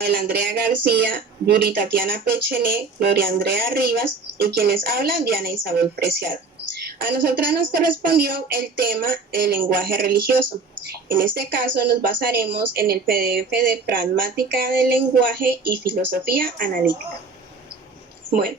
Andrea García, Yuri Tatiana Pechené, Gloria Andrea Rivas y quienes hablan Diana Isabel Preciado. A nosotras nos correspondió el tema del lenguaje religioso. En este caso nos basaremos en el PDF de Pragmática del Lenguaje y Filosofía Analítica. Bueno,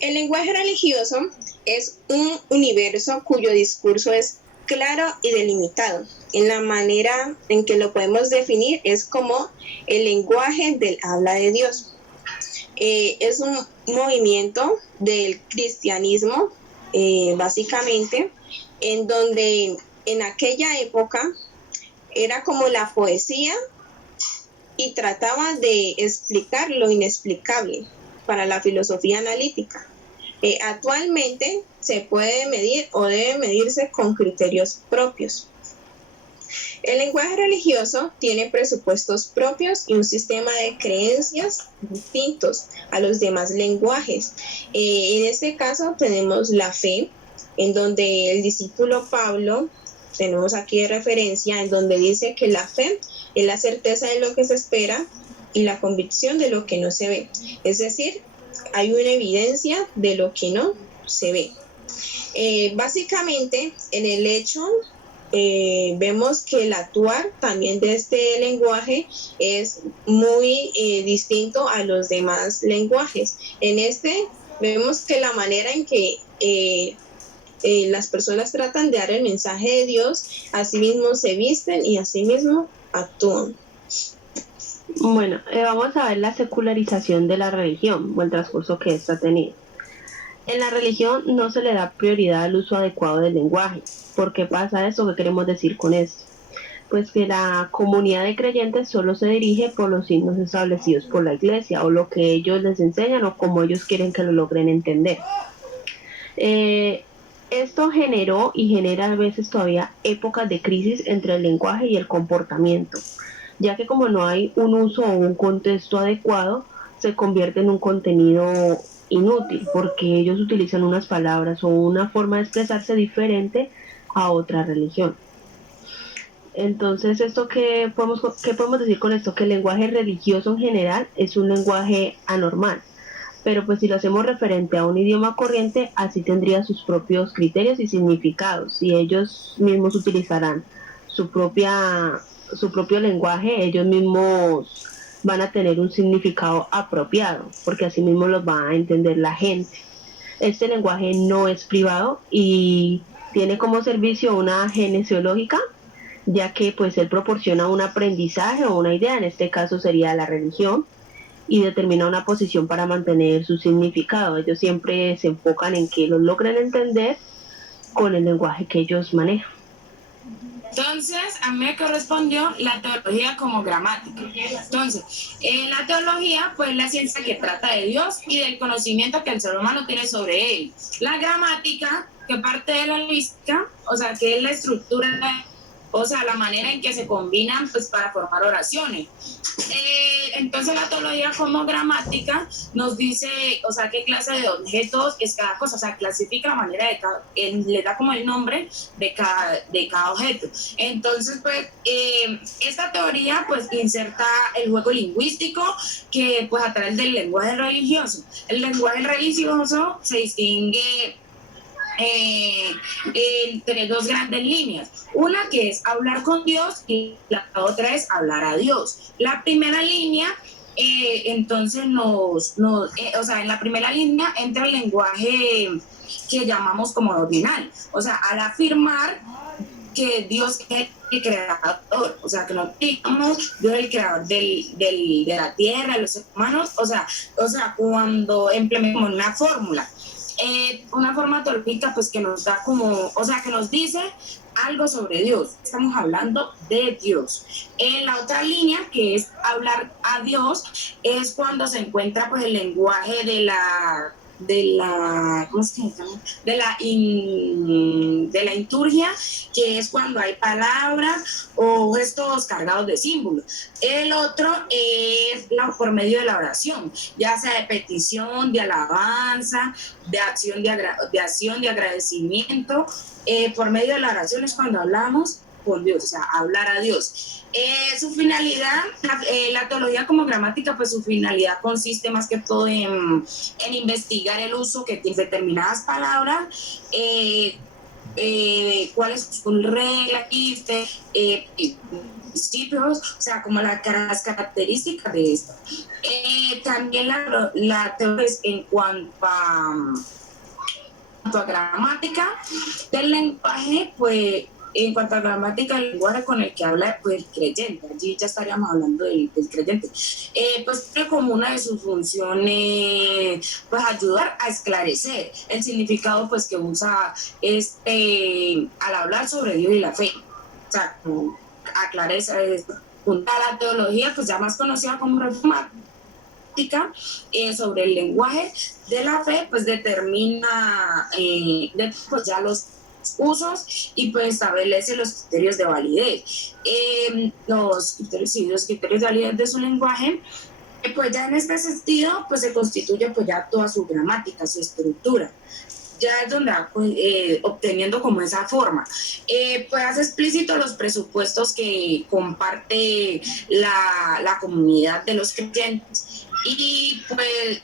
el lenguaje religioso es un universo cuyo discurso es claro y delimitado. En la manera en que lo podemos definir es como el lenguaje del habla de Dios. Es un movimiento del cristianismo, básicamente, en donde en aquella época era como la poesía y trataba de explicar lo inexplicable para la filosofía analítica. Actualmente se puede medir o debe medirse con criterios propios. El lenguaje religioso tiene presupuestos propios y un sistema de creencias distintos a los demás lenguajes. En este caso tenemos la fe, en donde el discípulo Pablo, tenemos aquí de referencia, en donde dice que la fe es la certeza de lo que se espera y la convicción de lo que no se ve. Es decir, hay una evidencia de lo que no se ve. Básicamente, en el hecho, vemos que el actuar también de este lenguaje es muy distinto a los demás lenguajes. En este, vemos que la manera en que las personas tratan de dar el mensaje de Dios, asimismo se visten y asimismo actúan. Bueno, vamos a ver la secularización de la religión o el transcurso que ésta ha tenido. En la religión no se le da prioridad al uso adecuado del lenguaje. ¿Por qué pasa esto? ¿Qué queremos decir con esto? Pues que la comunidad de creyentes solo se dirige por los signos establecidos por la iglesia o lo que ellos les enseñan o como ellos quieren que lo logren entender. Esto generó y genera a veces todavía épocas de crisis entre el lenguaje y el comportamiento, ya que como no hay un uso o un contexto adecuado, se convierte en un contenido inútil, porque ellos utilizan unas palabras o una forma de expresarse diferente a otra religión. Entonces, ¿qué podemos decir con esto? Que el lenguaje religioso en general es un lenguaje anormal, pero pues si lo hacemos referente a un idioma corriente, así tendría sus propios criterios y significados, y ellos mismos utilizarán su propio lenguaje, ellos mismos van a tener un significado apropiado, porque así mismo los va a entender la gente. Este lenguaje no es privado y tiene como servicio una genesiológica, ya que pues él proporciona un aprendizaje o una idea, en este caso sería la religión, y determina una posición para mantener su significado. Ellos siempre se enfocan en que lo logren entender con el lenguaje que ellos manejan. Entonces, a mí me correspondió la teología como gramática. Entonces, la teología pues la ciencia que trata de Dios y del conocimiento que el ser humano tiene sobre él. La gramática, que parte de la lingüística, o sea, que es la estructura, o sea, la manera en que se combinan pues para formar oraciones. Entonces la teología como gramática nos dice, o sea, qué clase de objetos es cada cosa, o sea, clasifica la manera de cada, le da como el nombre de cada objeto. Entonces, pues, esta teoría, pues, inserta el juego lingüístico que, pues, a través del lenguaje religioso. El lenguaje religioso se distingue entre dos grandes líneas, una que es hablar con Dios y la otra es hablar a Dios. La primera línea entonces o sea, en la primera línea entra el lenguaje que llamamos como ordinal, o sea, al afirmar que Dios es el creador, o sea, que no digamos Dios es el creador de la tierra, de los seres humanos, o sea, cuando implementamos una fórmula, una forma teológica pues que nos da como, o sea, que nos dice algo sobre Dios, estamos hablando de Dios. En la otra línea, que es hablar a Dios, es cuando se encuentra pues el lenguaje de la ¿cómo se llama? De la liturgia, que es cuando hay palabras o gestos cargados de símbolos. El otro es por medio de la oración, ya sea de petición, de alabanza, de acción de agradecimiento. Por medio de la oración es cuando hablamos con Dios, o sea, hablar a Dios. Su finalidad, la teología como gramática, pues su finalidad consiste más que todo en investigar el uso que tiene determinadas palabras, cuáles son reglas, principios, o sea, como las características de esto. También la teoría en cuanto a gramática del lenguaje, pues en cuanto a gramática del lenguaje con el que habla pues, el creyente, allí ya estaríamos hablando del creyente, pues como una de sus funciones, pues ayudar a esclarecer el significado pues que usa al hablar sobre Dios y la fe, o sea, aclarar esa la teología pues ya más conocida como reforma sobre el lenguaje de la fe, pues determina pues ya los usos y pues establece los criterios de validez. Los criterios de validez de su lenguaje, pues ya en este sentido, pues se constituye pues ya toda su gramática, su estructura. Ya es donde va obteniendo como esa forma. Pues hace explícito los presupuestos que comparte la comunidad de los creyentes y pues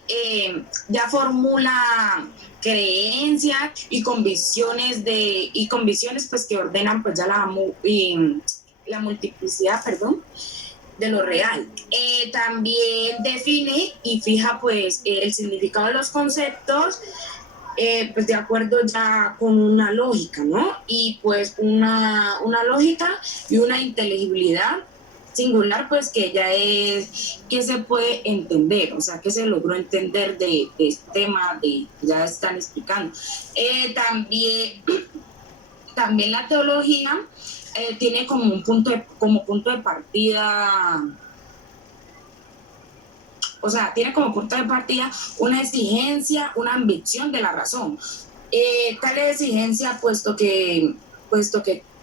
ya formula creencias y convicciones pues que ordenan pues ya la multiplicidad, de lo real. También define y fija pues el significado de los conceptos pues de acuerdo ya con una lógica, ¿no? Y pues una lógica y una inteligibilidad singular, pues que ya es que se puede entender, o sea, que se logró entender de este tema, ya están explicando. También la teología tiene como punto de partida, o sea, tiene como punto de partida una exigencia, una ambición de la razón. Tal exigencia,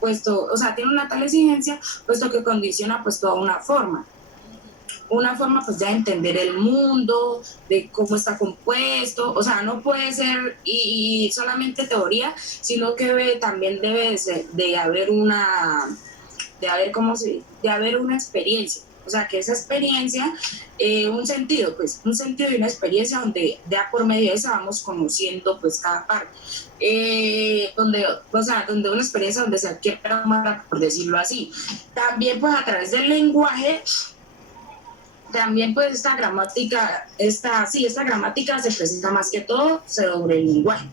o sea, tiene una tal exigencia, puesto que condiciona pues toda una forma pues ya de entender el mundo, de cómo está compuesto, o sea, no puede ser y solamente teoría, sino que también debe de haber una experiencia, o sea, que esa experiencia, un sentido y una experiencia donde ya por medio de esa vamos conociendo pues cada parte, donde una experiencia donde se adquiere más, por decirlo así. También pues a través del lenguaje, también pues esta gramática se presenta más que todo sobre el lenguaje,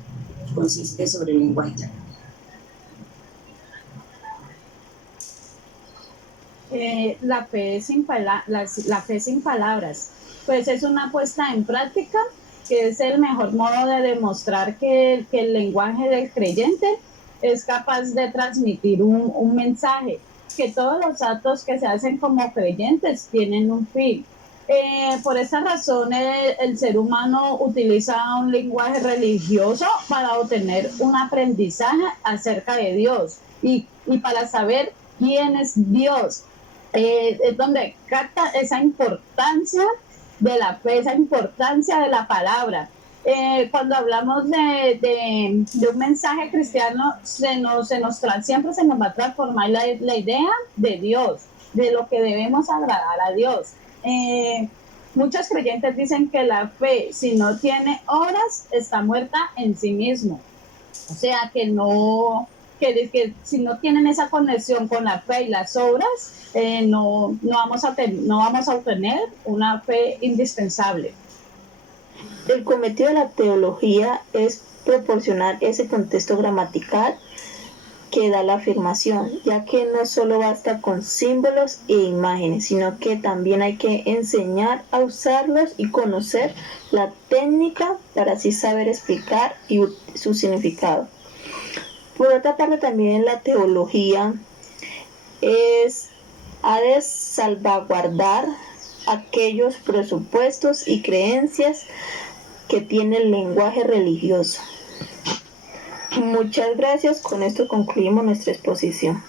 consiste sobre el lenguaje. La fe sin palabras, pues es una puesta en práctica que es el mejor modo de demostrar que el lenguaje del creyente es capaz de transmitir un mensaje, que todos los actos que se hacen como creyentes tienen un fin. Por esa razón el ser humano utiliza un lenguaje religioso para obtener un aprendizaje acerca de Dios y para saber quién es Dios. Es donde capta esa importancia de la fe, esa importancia de la palabra. Cuando hablamos de un mensaje cristiano, siempre se nos va a transformar la idea de Dios, de lo que debemos agradar a Dios. Muchos creyentes dicen que la fe, si no tiene obras, está muerta en sí mismo. O sea, que si no tienen esa conexión con la fe y las obras, no vamos a obtener una fe indispensable. El cometido de la teología es proporcionar ese contexto gramatical que da la afirmación, ya que no solo basta con símbolos e imágenes, sino que también hay que enseñar a usarlos y conocer la técnica para así saber explicar su significado. Por otra parte, también la teología ha de salvaguardar aquellos presupuestos y creencias que tiene el lenguaje religioso. Muchas gracias, con esto concluimos nuestra exposición.